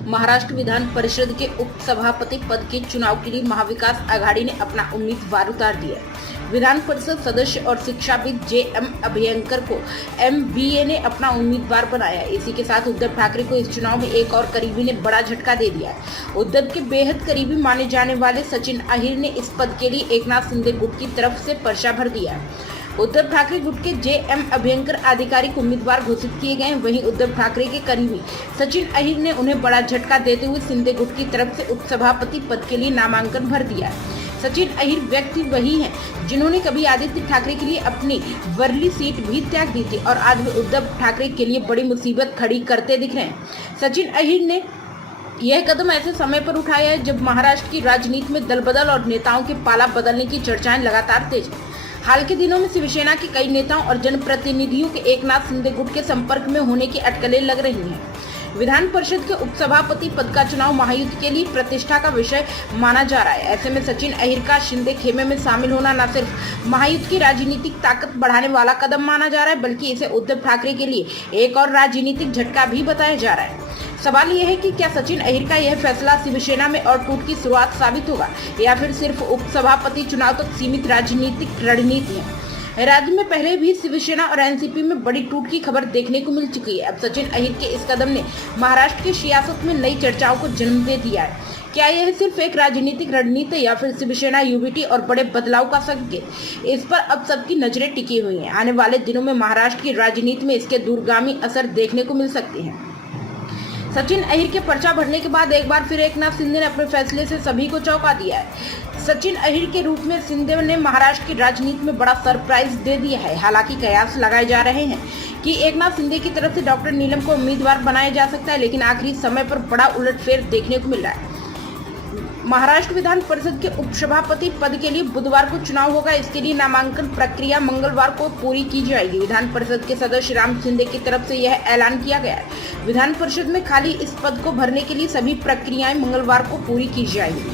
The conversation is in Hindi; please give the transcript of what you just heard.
महाराष्ट्र विधान परिषद के उपसभापति पद के चुनाव के लिए महाविकास आघाड़ी ने अपना उम्मीदवार उतार दिया है। विधान परिषद सदस्य और शिक्षाविद जे.एम. अभ्यंकर को MBA ने अपना उम्मीदवार बनाया। इसी के साथ उद्धव ठाकरे को इस चुनाव में एक और करीबी ने बड़ा झटका दे दिया है। उद्धव के बेहद करीबी माने जाने वाले सचिन अहिर ने इस पद के लिए एकनाथ शिंदे गुट की तरफ से पर्चा भर दिया है। उद्धव ठाकरे गुट के जे.एम. अभ्यंकर आधिकारिक उम्मीदवार घोषित किए गए। वहीं उद्धव ठाकरे के करीबी सचिन अहिर ने उन्हें बड़ा झटका देते हुए शिंदे गुट की तरफ से उपसभापति पद के लिए नामांकन भर दिया है। सचिन अहिर व्यक्ति वही हैं जिन्होंने कभी आदित्य ठाकरे के लिए अपनी वर्ली सीट भी त्याग दी थी और आज वे उद्धव ठाकरे के लिए बड़ी मुसीबत खड़ी करते दिख रहे हैं। सचिन अहिर ने यह कदम ऐसे समय पर उठाया है जब महाराष्ट्र की राजनीति में दल बदल और नेताओं के पाला बदलने की चर्चाएं लगातार तेज हैं। हाल के दिनों में शिवसेना के कई नेताओं और जनप्रतिनिधियों के एकनाथ शिंदे गुट के संपर्क में होने की अटकलें लग रही हैं। विधान परिषद के उपसभापति पद का चुनाव महायुति के लिए प्रतिष्ठा का विषय माना जा रहा है। ऐसे में सचिन अहिर का शिंदे खेमे में शामिल होना न सिर्फ महायुति की राजनीतिक ताकत बढ़ाने वाला कदम माना जा रहा है, बल्कि इसे उद्धव ठाकरे के लिए एक और राजनीतिक झटका भी बताया जा रहा है। सवाल यह है कि क्या सचिन अहिर का यह फैसला शिवसेना में और टूट की शुरुआत साबित होगा या फिर सिर्फ उपसभापति चुनाव तक सीमित राजनीतिक रणनीति है। राज्य में पहले भी शिवसेना और एनसीपी में बड़ी टूट की खबर देखने को मिल चुकी है। अब सचिन अहिर के इस कदम ने महाराष्ट्र की सियासत में नई चर्चाओं को जन्म दे दिया है। क्या यह सिर्फ एक राजनीतिक रणनीति या फिर शिवसेना यूबीटी और बड़े बदलाव का संकेत? इस पर अब सबकी नजरें टिकी हुई हैं। आने वाले दिनों में महाराष्ट्र की राजनीति में इसके दूरगामी असर देखने को मिल सकते हैं। सचिन अहिर के पर्चा भरने के बाद एक बार फिर एकनाथ शिंदे ने अपने फैसले से सभी को चौंका दिया है। सचिन अहिर के रूप में शिंदे ने महाराष्ट्र की राजनीति में बड़ा सरप्राइज दे दिया है। हालांकि कयास लगाए जा रहे हैं कि एकनाथ शिंदे की तरफ से डॉक्टर नीलम को उम्मीदवार बनाया जा सकता है, लेकिन आखिरी समय पर बड़ा उलटफेर देखने को मिल रहा है। महाराष्ट्र विधान परिषद के उपसभापति पद के लिए बुधवार को चुनाव होगा। इसके लिए नामांकन प्रक्रिया मंगलवार को पूरी की जाएगी। विधान परिषद के सदस्य राम शिंदे की तरफ से यह ऐलान किया गया है। विधान परिषद में खाली इस पद को भरने के लिए सभी प्रक्रियाएं मंगलवार को पूरी की जाएंगी।